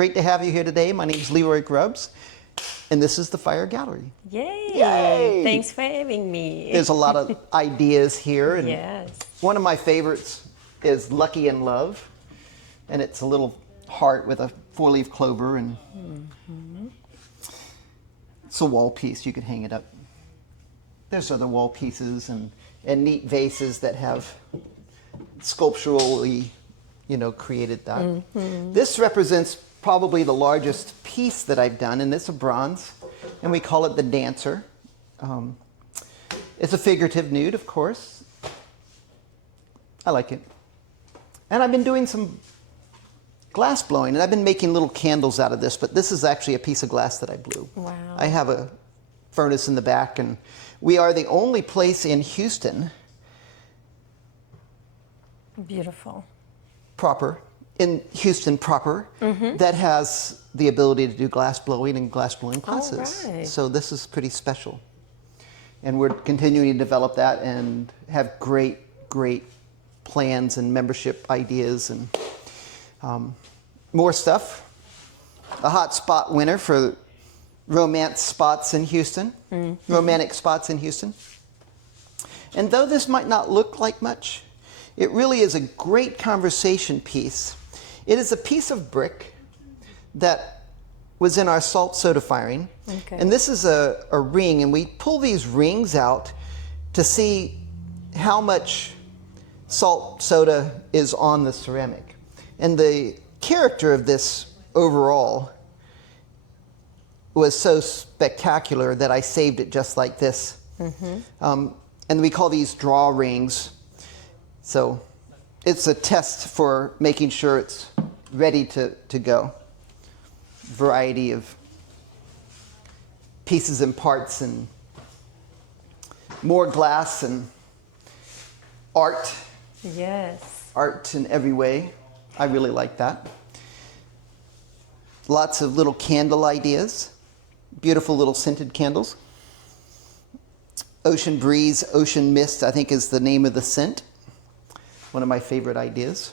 great to have you here today. My name is LeRoy Grubbs, and this is the Fire Gallery. Yay! Yay! Thanks for having me. There's a lot of ideas here, and Yes. one of my favorites is Lucky in Love, and it's a little heart with a four-leaf clover, and it's a wall piece. You could hang it up. There's other wall pieces and neat vases that have sculpturally, created that. This represents probably the largest piece that I've done, and it's a bronze, and we call it the Dancer. It's a figurative nude, of course. I like it. And I've been doing some glass blowing, and I've been making little candles out of this, but this is actually a piece of glass that I blew. Wow. I have a furnace in the back, and we are the only place in Houston Beautiful. in Houston proper, that has the ability to do glass blowing and glass blowing classes. All right. So this is pretty special. And we're continuing to develop that and have great plans and membership ideas and more stuff. A hot spot winner for romantic spots in Houston. And though this might not look like much, it really is a great conversation piece. It is a piece of brick that was in our salt soda firing. Okay. And this is a ring, and we pull these rings out to see how much salt soda is on the ceramic. And the character of this overall was so spectacular that I saved it just like this. And we call these draw rings. So it's a test for making sure it's ready to go. Variety of pieces and parts and more glass and art. Yes. Art in every way. I really like that. Lots of little candle ideas. Beautiful little scented candles. Ocean Breeze, Ocean Mist, I think is the name of the scent. One of my favorite ideas.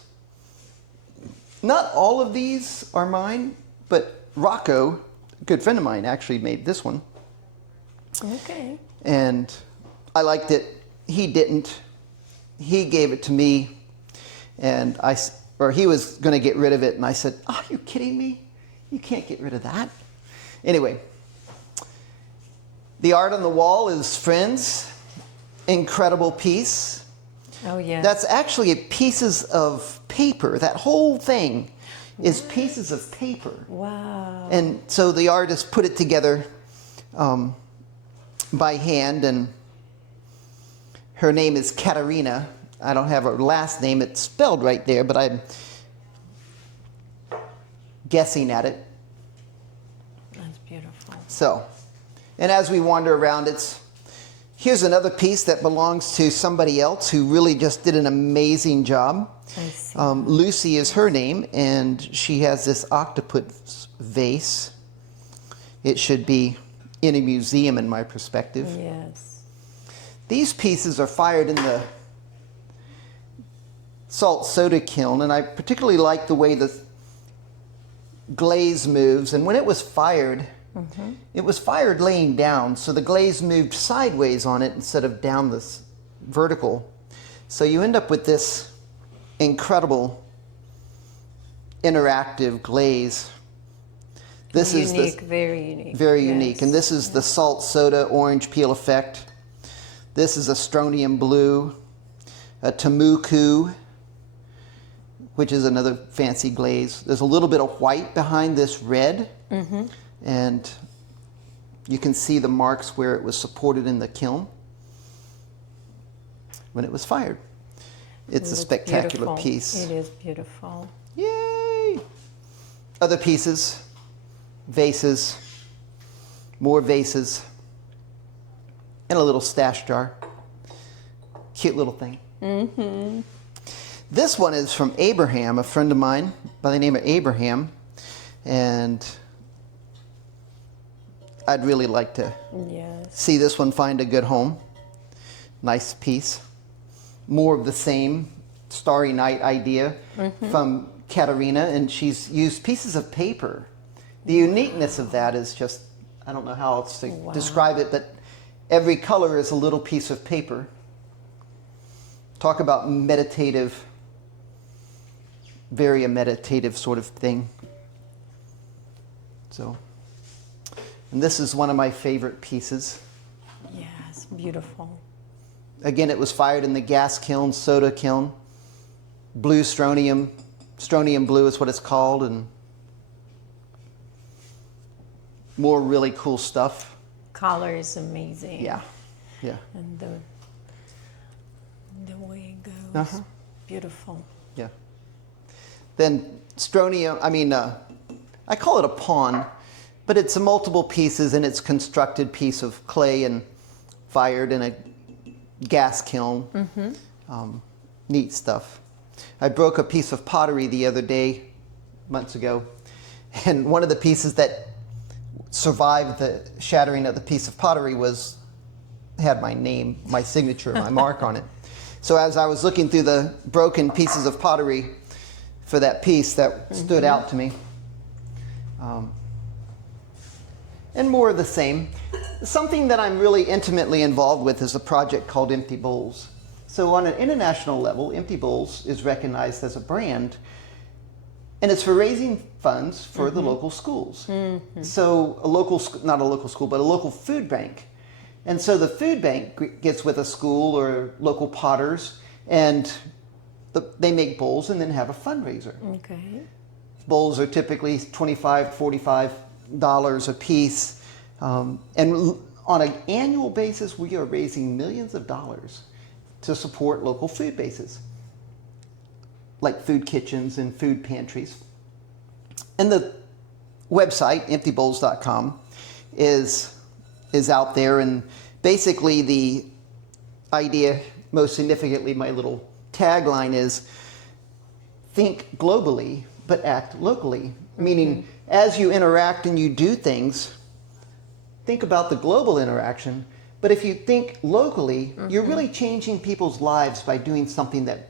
Not all of these are mine, but Rocco, a good friend of mine, actually made this one. Okay. And I liked it. He didn't. He gave it to me, and he was going to get rid of it, and I said, "Are you kidding me? You can't get rid of that." Anyway, the art on the wall is Friends. Incredible piece. Oh, yeah. That's actually pieces of paper. That whole thing is pieces of paper. Wow. And so the artist put it together by hand, and her name is Katarina. I don't have her last name. It's spelled right there, but I'm guessing at it. That's beautiful. So, and as we wander around, here's another piece that belongs to somebody else who really just did an amazing job. I see. Lucy is her name, and she has this octopus vase. It should be in a museum in my perspective. Yes. These pieces are fired in the salt soda kiln, and I particularly like the way the glaze moves. And when it was fired, it was fired laying down, so the glaze moved sideways on it instead of down this vertical. So you end up with this incredible interactive glaze. This is unique, very unique. Very unique. And this is the salt soda orange peel effect. This is a strontium blue, a tamuku, which is another fancy glaze. There's a little bit of white behind this red. And you can see the marks where it was supported in the kiln when it was fired. It's a spectacular beautiful. piece. It is beautiful. Yay! Other pieces, vases, more vases, and a little stash jar. Cute little thing. This one is from Abraham, a friend of mine by the name of Abraham, and I'd really like to see this one find a good home. Nice piece. More of the same Starry Night idea from Katerina, and she's used pieces of paper. The uniqueness of that is just, I don't know how else to describe it, but every color is a little piece of paper. Talk about meditative, very a meditative sort of thing. So, and this is one of my favorite pieces. Yes, beautiful. Again, it was fired in the gas kiln, soda kiln. Blue strontium, strontium blue is what it's called, and more really cool stuff. Color is amazing. Yeah, yeah. And the way it goes, Uh-huh. beautiful. Yeah. Then strontium, I call it a pawn, but it's a multiple pieces and it's constructed piece of clay and fired in a gas kiln. Neat stuff. I broke a piece of pottery the other day, months ago, and one of the pieces that survived the shattering of the piece of pottery had my name, my signature, my mark on it. So as I was looking through the broken pieces of pottery for that piece, that stood out to me. And more of the same. Something that I'm really intimately involved with is a project called Empty Bowls. So on an international level, Empty Bowls is recognized as a brand, and it's for raising funds for the local schools. So a local, not a local school, but a local food bank. And so the food bank gets with a school or local potters, and they make bowls and then have a fundraiser. Okay. Bowls are typically $25, $45 a piece. And on an annual basis, we are raising millions of dollars to support local food bases, like food kitchens and food pantries. And the website, emptybowls.com, is out there, and basically the idea, most significantly my little tagline is, think globally but act locally. Meaning, as you interact and you do things, think about the global interaction, but if you think locally, you're really changing people's lives by doing something that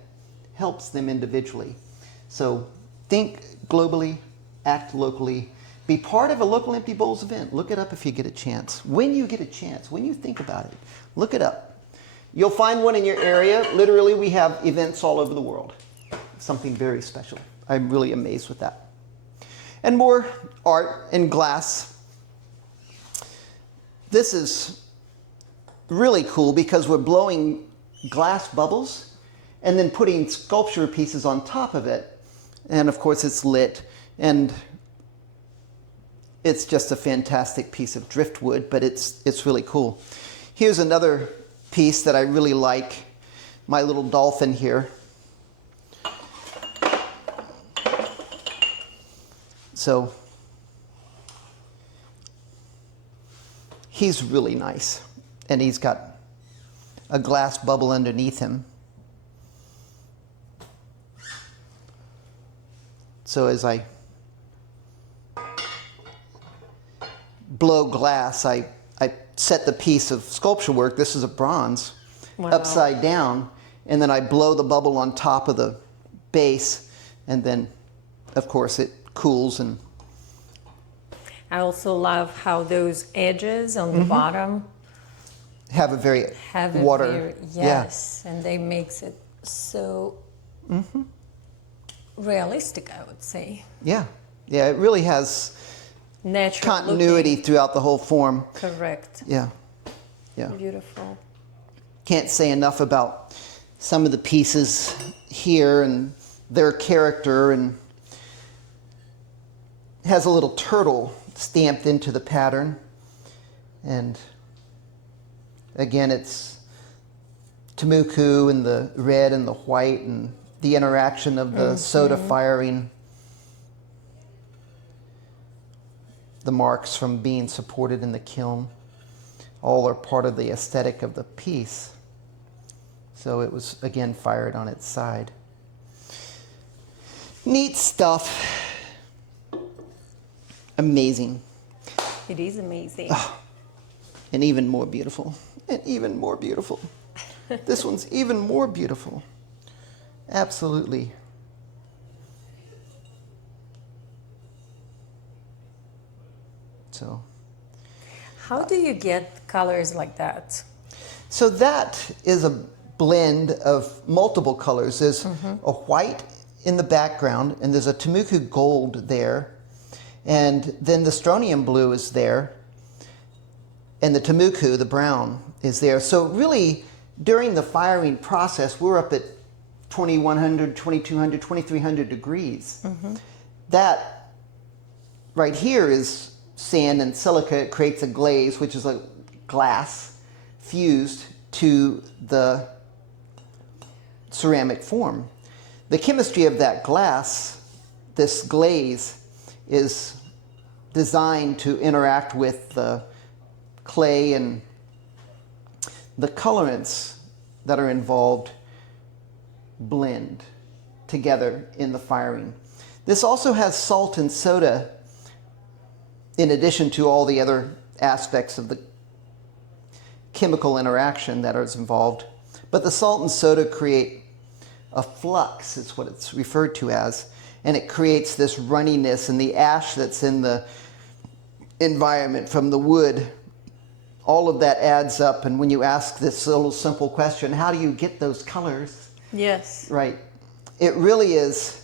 helps them individually. So think globally, act locally, be part of a local Empty Bowls event. Look it up if you get a chance. When you get a chance, when you think about it, look it up. You'll find one in your area. Literally, we have events all over the world. Something very special. I'm really amazed with that. And more art and glass. This is really cool because we're blowing glass bubbles and then putting sculpture pieces on top of it. And of course it's lit, and it's just a fantastic piece of driftwood, but it's really cool. Here's another piece that I really like, my little dolphin here. So he's really nice, and he's got a glass bubble underneath him. So as I blow glass, I set the piece of sculpture work, this is a bronze, upside down, and then I blow the bubble on top of the base, and then of course it cools. And I also love how those edges on the bottom have a very water. Yes, and they makes it so realistic, I would say. Yeah, it really has Natural continuity looking. throughout the whole form. Correct. Yeah. Beautiful. Can't say enough about some of the pieces here and their character, and has a little turtle stamped into the pattern. And again, it's Temuku and the red and the white and the interaction of the soda firing, the marks from being supported in the kiln, all are part of the aesthetic of the piece. So it was, again, fired on its side. Neat stuff. Amazing. It is amazing. And even more beautiful. And even more beautiful. This one's even more beautiful. Absolutely So, How do you get colors like that? so that is a blend of multiple colors. There's a white in the background, and there's a Temuku gold there, and then the strontium blue is there, and the Temuku, the brown, is there. So really, during the firing process, we're up at 2100, 2200, 2300 degrees. That right here is sand and silica. It creates a glaze, which is a glass fused to the ceramic form. The chemistry of that glass, this glaze, is designed to interact with the clay, and the colorants that are involved blend together in the firing. This also has salt and soda in addition to all the other aspects of the chemical interaction that is involved. But the salt and soda create a flux, is what it's referred to as, and it creates this runniness, and the ash that's in the environment from the wood, all of that adds up. And when you ask this little simple question, how do you get those colors? Yes. Right. It really is,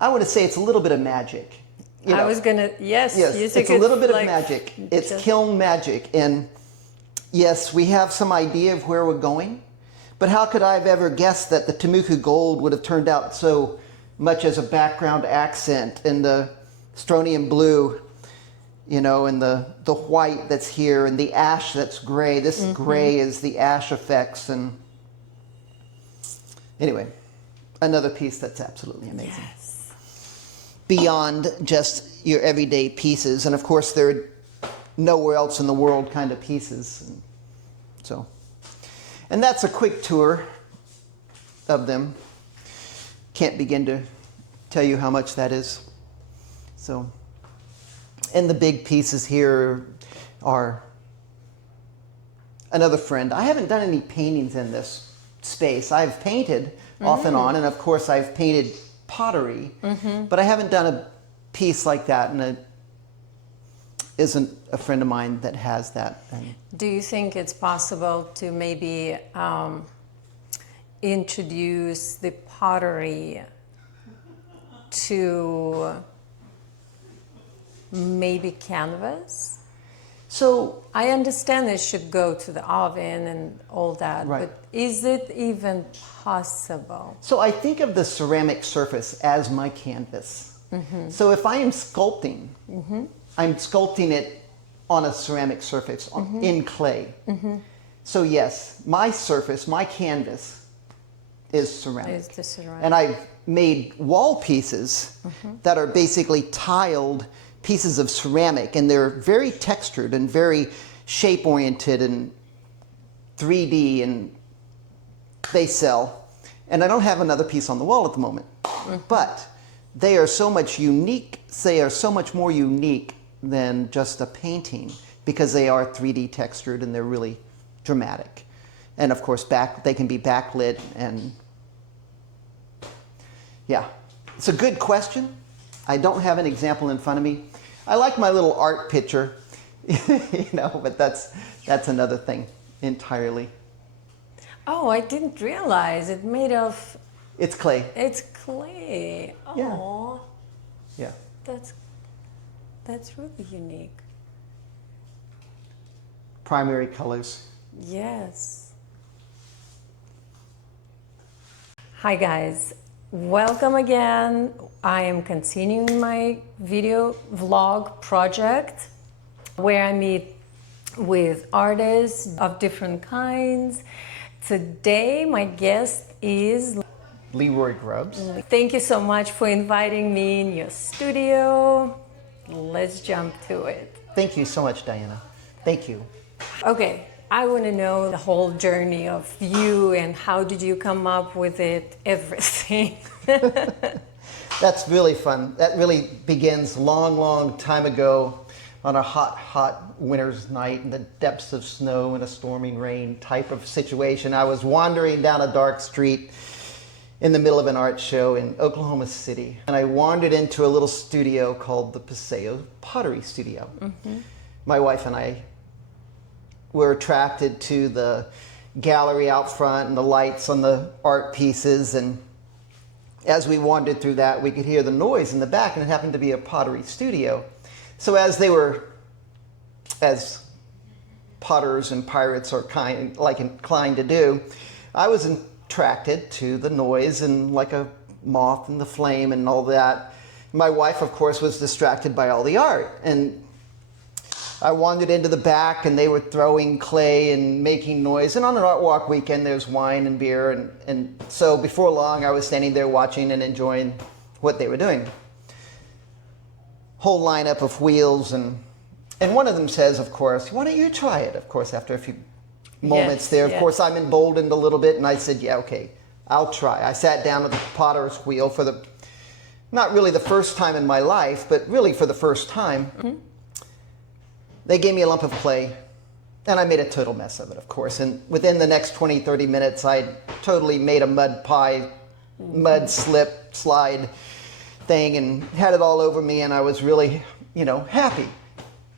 I want to say it's a little bit of magic. I was gonna, yes, it's a little bit of magic. It's kiln magic. And yes, we have some idea of where we're going, but how could I have ever guessed that the Temuku gold would have turned out so much as a background accent, and the strontium blue, you know, and the white that's here, and the ash that's gray. This gray is the ash effects. And anyway, another piece that's absolutely amazing. Yes. Beyond just your everyday pieces. And of course, they're nowhere else in the world kind of pieces. And that's a quick tour of them. Can't begin to tell you how much that is. So, and the big pieces here are another friend. I haven't done any paintings in this space. I've painted off and on, and of course I've painted pottery, but I haven't done a piece like that, and it isn't a friend of mine that has that. Do you think it's possible to maybe introduce the pottery to maybe canvas? So I understand it should go to the oven and all that, Right. but is it even possible? So I think of the ceramic surface as my canvas. So if I am sculpting, I'm sculpting it on a ceramic surface, in clay. So yes, my surface, my canvas is ceramic. Is the ceramic. And I've made wall pieces that are basically tiled pieces of ceramic, and they're very textured and very shape-oriented and 3D, and they sell. And I don't have another piece on the wall at the moment. But they are so much unique, they are so much more unique than just a painting, because they are 3D textured and they're really dramatic. And of course, they can be backlit, and yeah. It's a good question. I don't have an example in front of me. I like my little art picture, you know, but that's another thing entirely. Oh, I didn't realize it made of. It's clay. It's clay. Oh, Yeah. that's really unique. Primary colors. Yes. Hi guys, welcome again. I am continuing my video vlog project where I meet with artists of different kinds. Today my guest is LeRoy Grubbs. Thank you so much for inviting me in your studio. Let's jump to it. Thank you so much, Diana. Thank you. Okay, I want to know the whole journey of you and how did you come up with it, everything. That's really fun. That really begins long, long time ago on a hot, hot winter's night in the depths of snow and a storming rain type of situation. I was wandering down a dark street in the middle of an art show in Oklahoma City. And I wandered into a little studio called the Paseo Pottery Studio. My wife and I were attracted to the gallery out front and the lights on the art pieces. And as we wandered through that, we could hear the noise in the back, and it happened to be a pottery studio. So as potters and pirates are inclined to do, I was attracted to the noise and like a moth and the flame and all that. My wife, of course, was distracted by all the art. And I wandered into the back, and they were throwing clay and making noise. And on an art walk weekend, there's wine and beer. And so before long, I was standing there watching and enjoying what they were doing. Whole lineup of wheels. And one of them says, of course, why don't you try it? Of course, after a few moments there, of course, I'm emboldened a little bit. And I said, yeah, okay, I'll try. I sat down at the potter's wheel for not really the first time in my life, but really for the first time. They gave me a lump of clay, and I made a total mess of it, of course. And within the next 20, 30 minutes, I totally made a mud pie, mud slide thing, and had it all over me, and I was really, happy.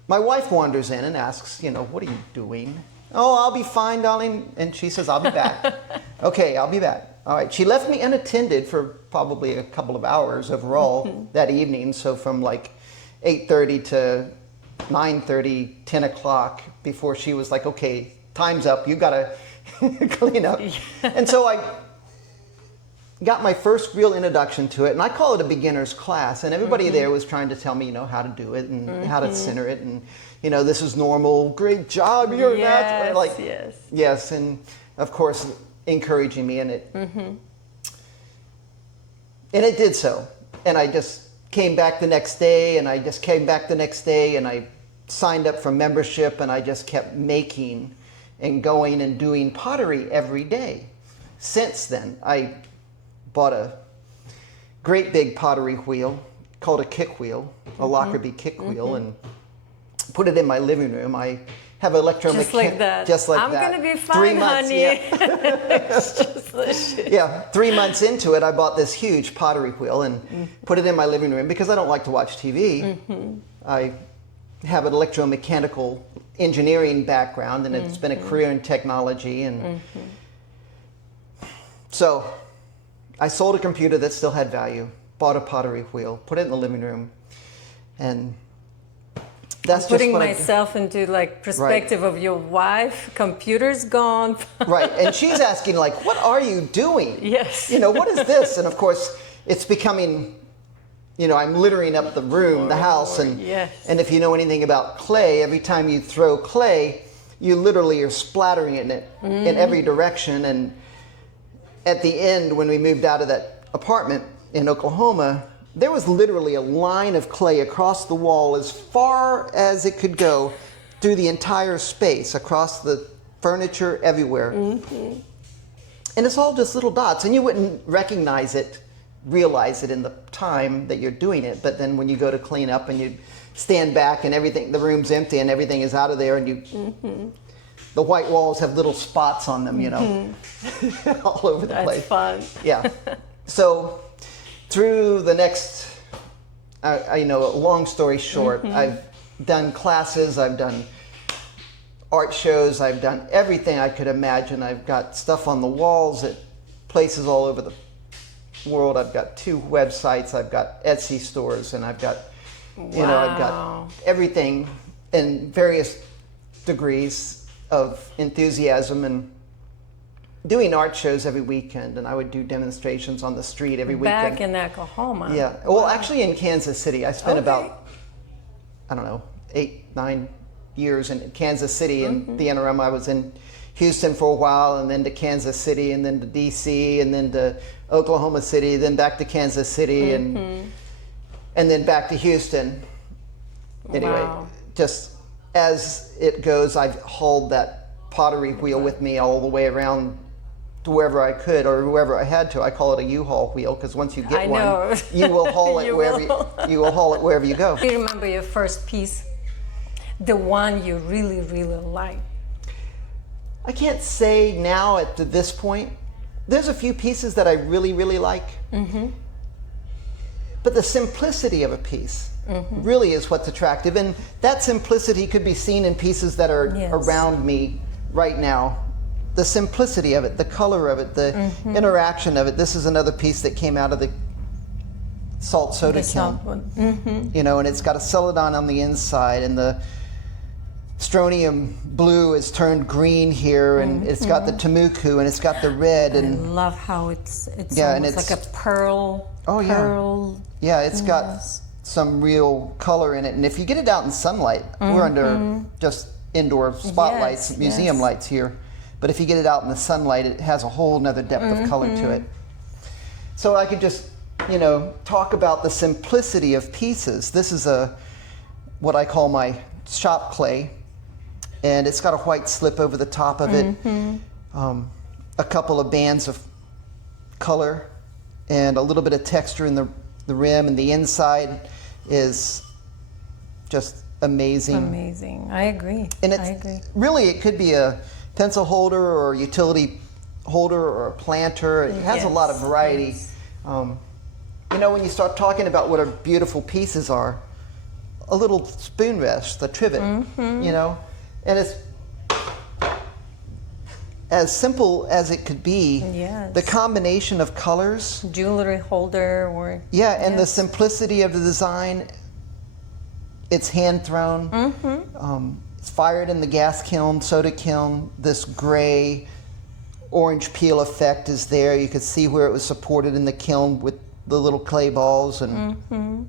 My wife wanders in and asks, what are you doing? Oh, I'll be fine, darling. And she says, I'll be back. Okay, I'll be back. All right. She left me unattended for probably a couple of hours overall that evening. So from like 8:30 to 9:30, 10 o'clock before she was like, okay, time's up. You got to clean up. And so I got my first real introduction to it. And I call it a beginner's class. And everybody there was trying to tell me, how to do it and how to center it. And, this is normal. Great job. You're not. Yes. And of course, encouraging me in it. And it did so. And I just came back the next day, and I just came back the next day, and I signed up for membership, and I just kept making and going and doing pottery every day. Since then, I bought a great big pottery wheel called a kick wheel, a Lockerbie kick wheel, and put it in my living room. I have electromechanical. Just like that. Just like I'm that. going to be fine, 3 months, honey. Yeah. It's just like Yeah, 3 months into it, I bought this huge pottery wheel and put it in my living room because I don't like to watch TV. I have an electromechanical engineering background, and it's been a career in technology. And so I sold a computer that still had value, bought a pottery wheel, put it in the living room, and that's just putting what myself into perspective of your wife. Computer's gone. Right, and she's asking what are you doing? Yes. What is this? And of course, it's becoming, I'm littering up the room, the house, and and if you know anything about clay, every time you throw clay, you literally are splattering it in every direction. And at the end, when we moved out of that apartment in Oklahoma, there was literally a line of clay across the wall as far as it could go through the entire space, across the furniture, everywhere. And it's all just little dots, and you wouldn't realize it in the time that you're doing it. But then when you go to clean up and you stand back and the room's empty and everything is out of there, and the white walls have little spots on them, all over the place. That's fun. Yeah. So through the next, long story short, I've done classes, I've done art shows, I've done everything I could imagine. I've got stuff on the walls at places all over the world. I've got 2 websites, I've got Etsy stores, and I've got, I've got everything in various degrees of enthusiasm, and doing art shows every weekend, and I would do demonstrations on the street every weekend. Back in Oklahoma. Yeah. Well, actually in Kansas City. I spent about, 8, 9 years in Kansas City. In the interim, I was in Houston for a while, and then to Kansas City, and then to DC, and then to Oklahoma City, then back to Kansas City, and then back to Houston. Anyway, just as it goes, I've hauled that pottery wheel with me all the way around to wherever I could, or wherever I had to. I call it a U-Haul wheel, because once you get one, you will haul it you will haul it wherever you go. Do you remember your first piece? The one you really, really liked? I can't say now at this point, there's a few pieces that I really, really like. But the simplicity of a piece really is what's attractive. And that simplicity could be seen in pieces that are around me right now. The simplicity of it, the color of it, the interaction of it. This is another piece that came out of the salt soda kiln. You know, and it's got a celadon on the inside, and the strontium blue is turned green here, and it's got the tamuku, and it's got the red. And I love how it's yeah, almost and it's like a pearl. Oh pearl. Yeah, it's got some real color in it. And if you get it out in sunlight, we're under just indoor spotlights, museum lights here. But if you get it out in the sunlight, it has a whole nother depth of color to it. So I could just, you know, talk about the simplicity of pieces. This is what I call my shop clay, and it's got a white slip over the top of it, a couple of bands of color, and a little bit of texture in the rim, and the inside is just amazing. Amazing. I agree. And I agree. Really, it could be a pencil holder or a utility holder or a planter. It has a lot of variety. You know, when you start talking about what our beautiful pieces are, a little spoon rest, the trivet, you know, and it's as simple as it could be. The combination of colors, jewelry holder, or and the simplicity of the design. It's hand thrown. It's fired in the gas kiln, soda kiln. This gray orange peel effect is there. You could see where it was supported in the kiln with the little clay balls, and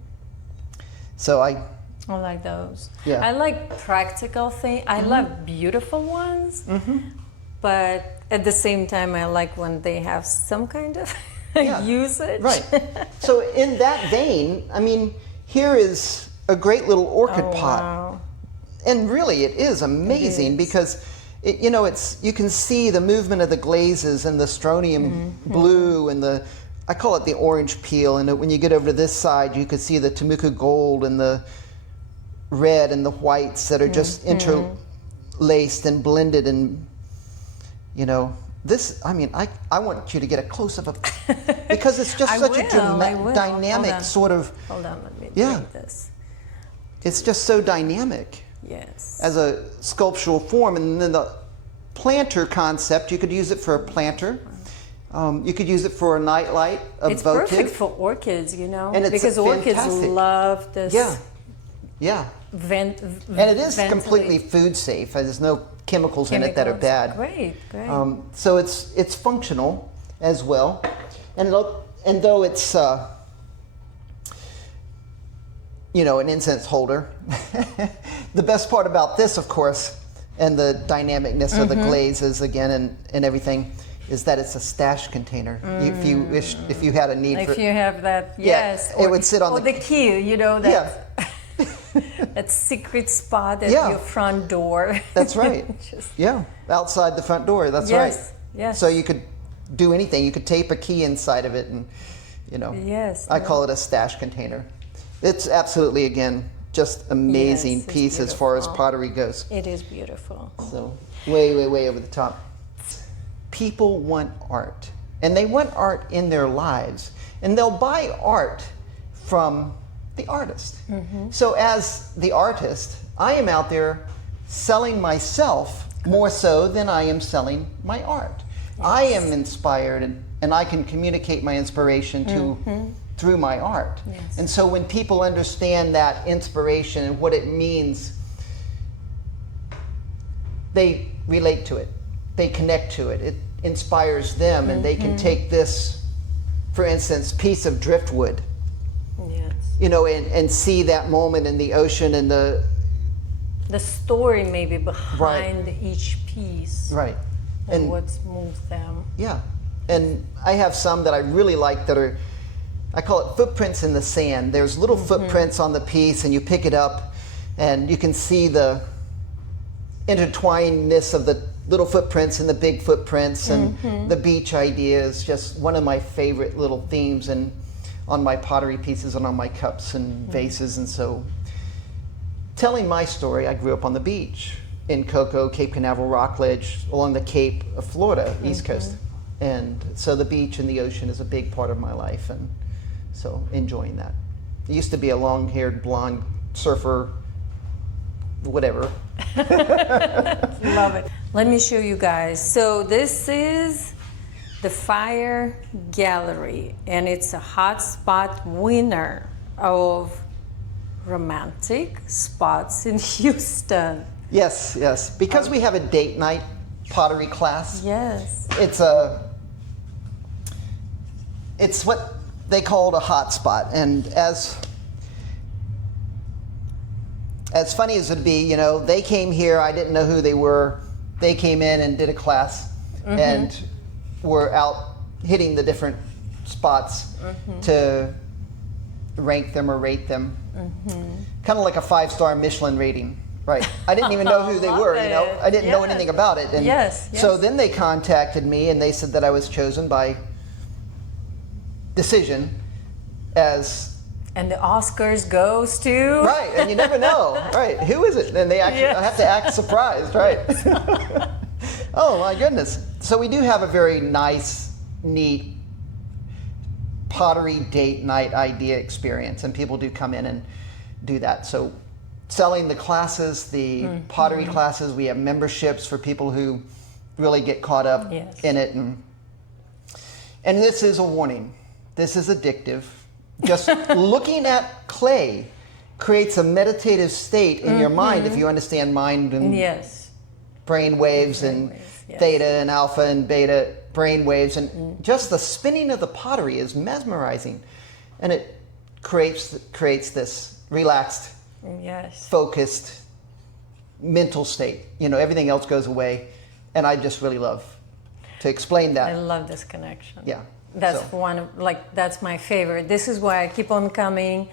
so I like those. I like practical things. I love beautiful ones, but at the same time, I like when they have some kind of usage. Right. So in that vein, I mean, here is a great little orchid pot. Wow. And really, it is amazing because, you know, you can see the movement of the glazes and the strontium blue and I call it the orange peel. And when you get over to this side, you can see the tamuku gold and the red and the whites that are just interlaced and blended. And, you know, this, I mean, I want you to get a close-up of because it's just such a dynamic sort of. Hold on, let me drink this. It's just so dynamic. Yes. As a sculptural form. And then the planter concept, you could use it for a planter. You could use it for a nightlight, It's votive. perfect for orchids, you know, and because orchids love this. And it is completely food safe. There's no chemicals in it that are bad. Great. So it's functional as well. And though it's you know, an incense holder. The best part about this, of course, and the dynamicness of the glazes again and everything, is that it's a stash container. If you had a need for. If you have that, it would sit on the key. You know that. That secret spot at your front door. That's right. Outside the front door. That's right. Yes. So you could do anything. You could tape a key inside of it, and you know. I call it a stash container. It's absolutely, again, just amazing piece as far as pottery goes. It is beautiful. So way over the top. People want art, and they want art in their lives, and they'll buy art from the artist. So as the artist, I am out there selling myself more so than I am selling my art. I am inspired, and I can communicate my inspiration through my art. And so when people understand that inspiration and what it means, they relate to it. They connect to it. It inspires them, and they can take this, for instance, piece of driftwood, you know, and see that moment in the ocean and the story maybe behind each piece. And what's moved them. And I have some that I really like that are, I call it footprints in the sand. There's little footprints on the piece, and you pick it up, and you can see the intertwinedness of the little footprints and the big footprints, and the beach idea is just one of my favorite little themes and on my pottery pieces and on my cups and vases. And so telling my story, I grew up on the beach in Cocoa, Cape Canaveral, Rockledge, along the Cape of Florida, East Coast. And so the beach and the ocean is a big part of my life, and so enjoying that. I used to be a long-haired blonde surfer, whatever. Love it. Let me show you guys. So this is the Fire Gallery, and it's a hotspot winner of romantic spots in Houston. Yes, yes. Because we have a date night pottery class. Yes. It's what they called a hotspot, and as funny as it'd be, you know, they came here. I didn't know who they were. They came in and did a class, and were out hitting the different spots to rank them or rate them. Kind of like a 5-star Michelin rating, right? I didn't even know who they were. You know, I didn't know anything about it. And so then they contacted me, and they said that I was chosen by decision as. And the Oscars goes to. Right, and you never know. Right, who is it? And they actually have to act surprised, right? Oh my goodness. So we do have a very nice, neat pottery date night idea experience, and people do come in and do that. So selling the classes, the pottery classes, we have memberships for people who really get caught up in it. And this is a warning. This is addictive. Just looking at clay creates a meditative state in your mind if you understand mind and brain waves and theta and alpha and beta brain waves. And just the spinning of the pottery is mesmerizing. And it creates this relaxed, focused mental state. You know, everything else goes away. And I just really love to explain that. I love this connection. Yeah. That's that's my favorite. This is why I keep on coming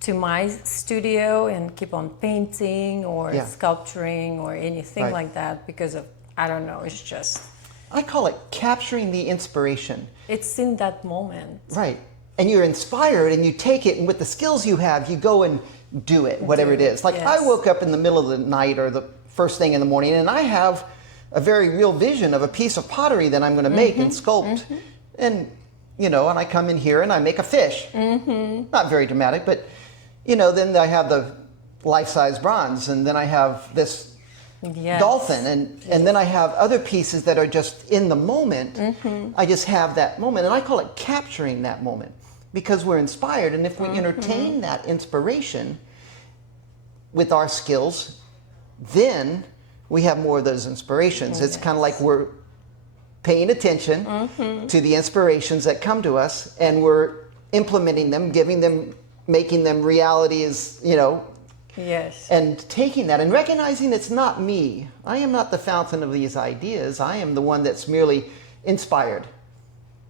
to my studio and keep on painting or sculpturing or anything like that, because of, I don't know, it's just. I call it capturing the inspiration. It's in that moment. Right. And you're inspired and you take it, and with the skills you have, you go and do it, whatever it is. Like I woke up in the middle of the night or the first thing in the morning, and I have a very real vision of a piece of pottery that I'm going to make and sculpt. And, you know, and I come in here and I make a fish. Not very dramatic, but, you know, then I have the life-size bronze, and then I have this dolphin, and then I have other pieces that are just in the moment. I just have that moment, and I call it capturing that moment, because we're inspired, and if we entertain that inspiration with our skills, then we have more of those inspirations. It's kind of like we're paying attention to the inspirations that come to us, and we're implementing them, giving them, making them realities, you know. And taking that and recognizing it's not me. I am not the fountain of these ideas. I am the one that's merely inspired.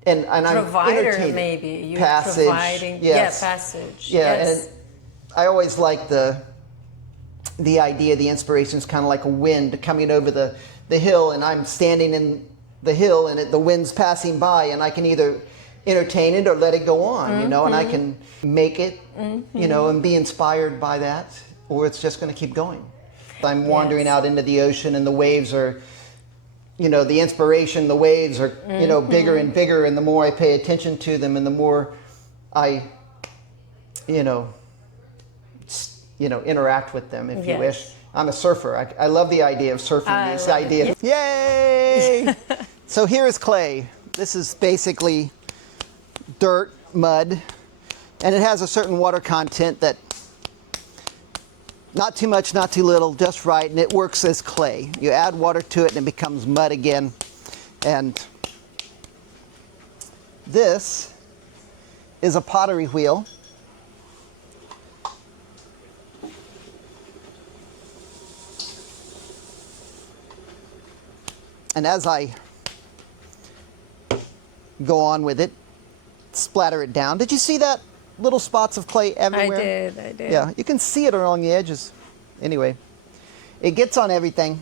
And I'm entertaining. Maybe. You're passage. Providing. Passage. And I always like the idea, the inspiration is kind of like a wind coming over the hill, and I'm standing in the hill, and the wind's passing by, and I can either entertain it or let it go on, you know, and I can make it, you know, and be inspired by that, or it's just going to keep going. I'm wandering out into the ocean, and the waves are, you know, the inspiration, the waves are, you know, bigger and bigger, and the more I pay attention to them, and the more I, you know, interact with them, if you wish. I'm a surfer. I love the idea of surfing these ideas. Yay! So here is clay. This is basically dirt, mud, and it has a certain water content that, not too much, not too little, just right, and it works as clay. You add water to it and it becomes mud again. And this is a pottery wheel. And as I go on with it, splatter it down. Did you see that? Little spots of clay everywhere? I did. Yeah, you can see it along the edges. Anyway, it gets on everything.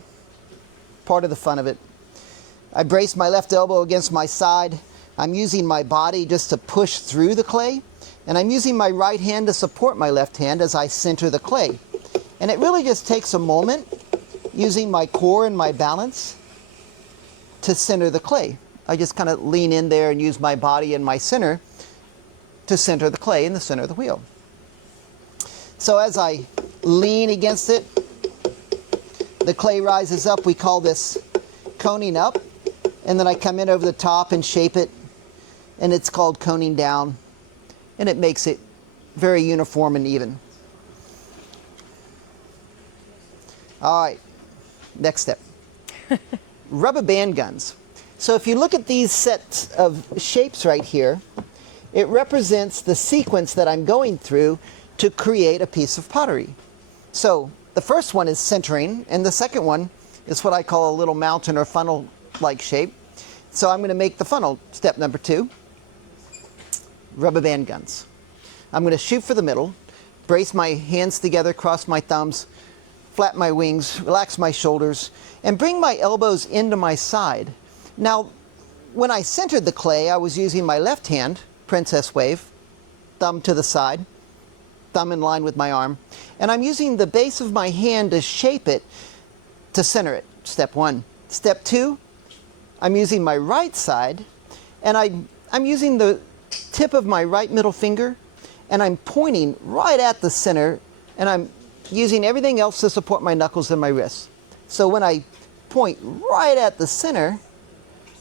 Part of the fun of it. I brace my left elbow against my side. I'm using my body just to push through the clay. And I'm using my right hand to support my left hand as I center the clay. And it really just takes a moment, using my core and my balance, to center the clay. I just kind of lean in there and use my body and my center to center the clay in the center of the wheel. So as I lean against it, the clay rises up. We call this coning up. And then I come in over the top and shape it, and it's called coning down. And it makes it very uniform and even. All right, next step. Rubber band guns. So if you look at these sets of shapes right here, it represents the sequence that I'm going through to create a piece of pottery. So the first one is centering, and the second one is what I call a little mountain or funnel-like shape. So I'm going to make the funnel, step number 2, rubber band guns. I'm going to shoot for the middle, brace my hands together, cross my thumbs, flatten my wings, relax my shoulders, and bring my elbows into my side. Now, when I centered the clay, I was using my left hand, princess wave, thumb to the side, thumb in line with my arm, and I'm using the base of my hand to shape it, to center it, step 1. Step 2, I'm using my right side, and I'm using the tip of my right middle finger, and I'm pointing right at the center, and I'm using everything else to support my knuckles and my wrists. So when I point right at the center,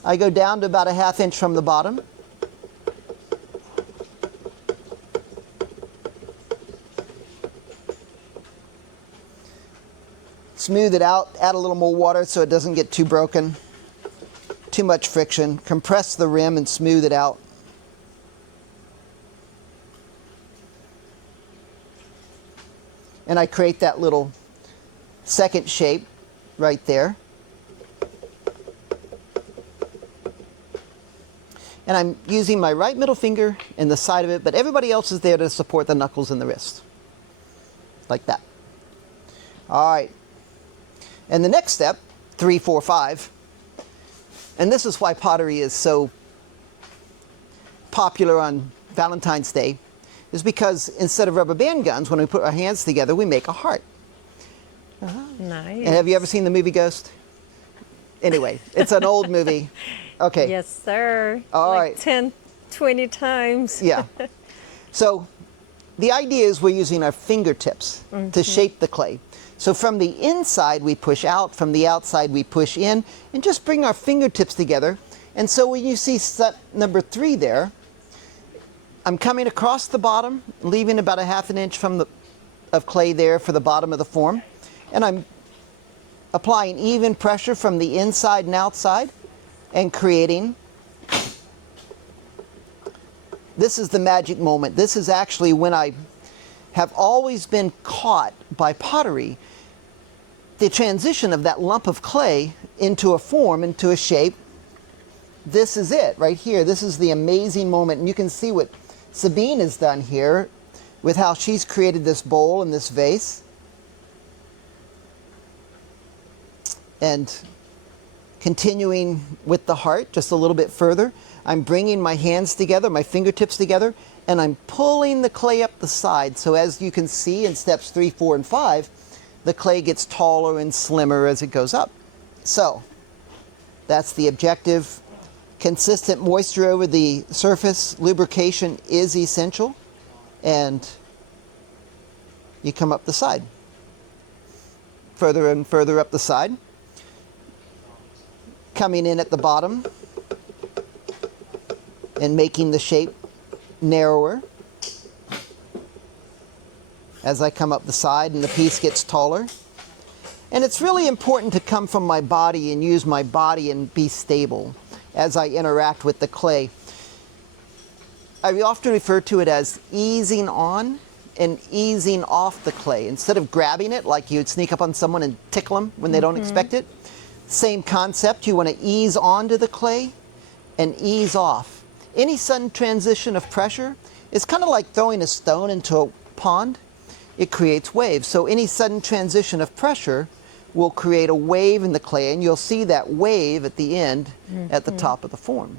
I go down to about a ½ inch from the bottom. Smooth it out, add a little more water so it doesn't get too broken. Too much friction. Compress the rim and smooth it out. And I create that little second shape right there. And I'm using my right middle finger and the side of it, but everybody else is there to support the knuckles and the wrist. Like that. All right. And the next step, 3, 4, 5, and this is why pottery is so popular on Valentine's Day, is because instead of rubber band guns, when we put our hands together, we make a heart. Nice. And have you ever seen the movie Ghost? Anyway, it's an old movie. Okay. Yes, sir. All like right. 10, 20 times. Yeah. So the idea is we're using our fingertips to shape the clay. So from the inside we push out, from the outside we push in, and just bring our fingertips together. And so when you see step number 3 there, I'm coming across the bottom, leaving about a ½ inch of clay there for the bottom of the form. And I'm applying even pressure from the inside and outside and creating. This is the magic moment. This is actually when I have always been caught by pottery, the transition of that lump of clay into a form, into a shape. This is it right here. This is the amazing moment. And you can see what Sabine has done here with how she's created this bowl and this vase. And continuing with the heart just a little bit further, I'm bringing my hands together, my fingertips together, and I'm pulling the clay up the side. So as you can see in steps 3, 4, and 5, the clay gets taller and slimmer as it goes up. So that's the objective. Consistent moisture over the surface, lubrication is essential, and you come up the side. Further and further up the side. Coming in at the bottom and making the shape narrower as I come up the side and the piece gets taller. And it's really important to come from my body and use my body and be stable as I interact with the clay. I often refer to it as easing on and easing off the clay. Instead of grabbing it like you'd sneak up on someone and tickle them when they don't expect it, same concept. You want to ease onto the clay and ease off. Any sudden transition of pressure is kind of like throwing a stone into a pond. It creates waves. So any sudden transition of pressure will create a wave in the clay, and you'll see that wave at the end at the top of the form,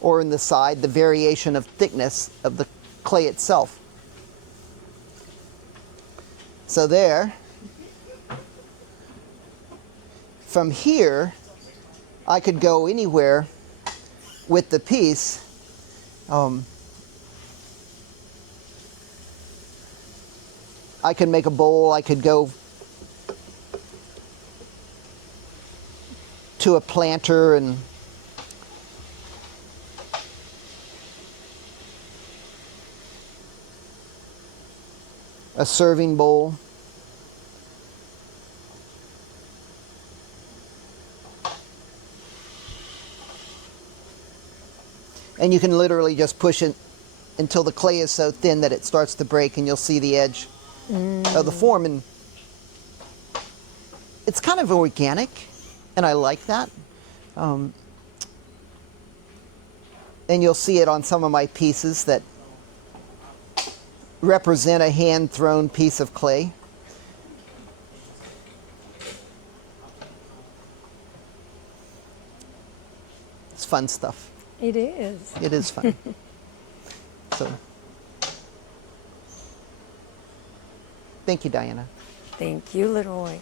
or in the side, the variation of thickness of the clay itself. So there, from here, I could go anywhere with the piece, I can make a bowl. I could go to a planter and a serving bowl. And you can literally just push it until the clay is so thin that it starts to break, and you'll see the edge of the form. And it's kind of organic, and I like that. And you'll see it on some of my pieces that represent a hand-thrown piece of clay. It's fun stuff. It is. It is fun. So, thank you, Diana. Thank you, LeRoy.